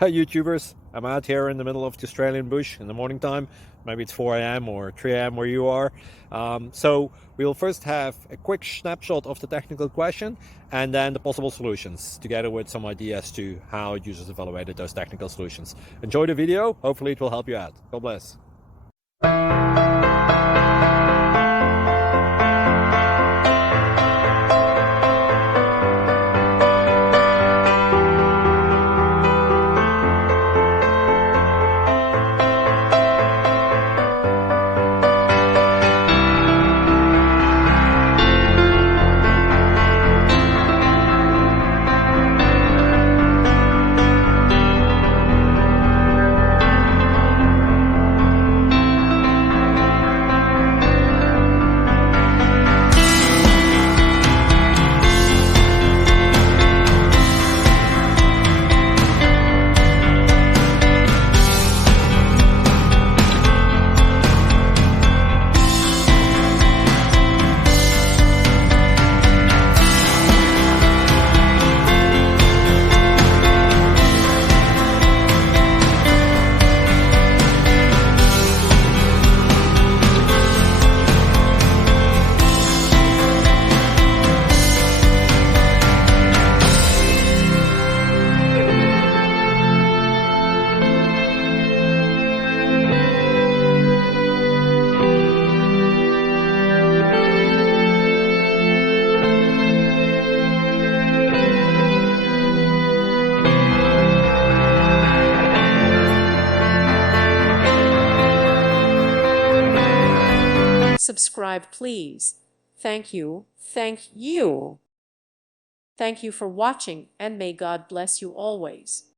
Hi YouTubers, I'm out here in the middle of the Australian bush in the morning time. Maybe it's 4 a.m. or 3 a.m. where you are. So we'll first have a quick snapshot of the technical question and then the possible solutions, together with some ideas to how users evaluated those technical solutions. Enjoy the video, hopefully it will help you out. God bless. Subscribe, please. Thank you. Thank you. Thank you for watching, and may God bless you always.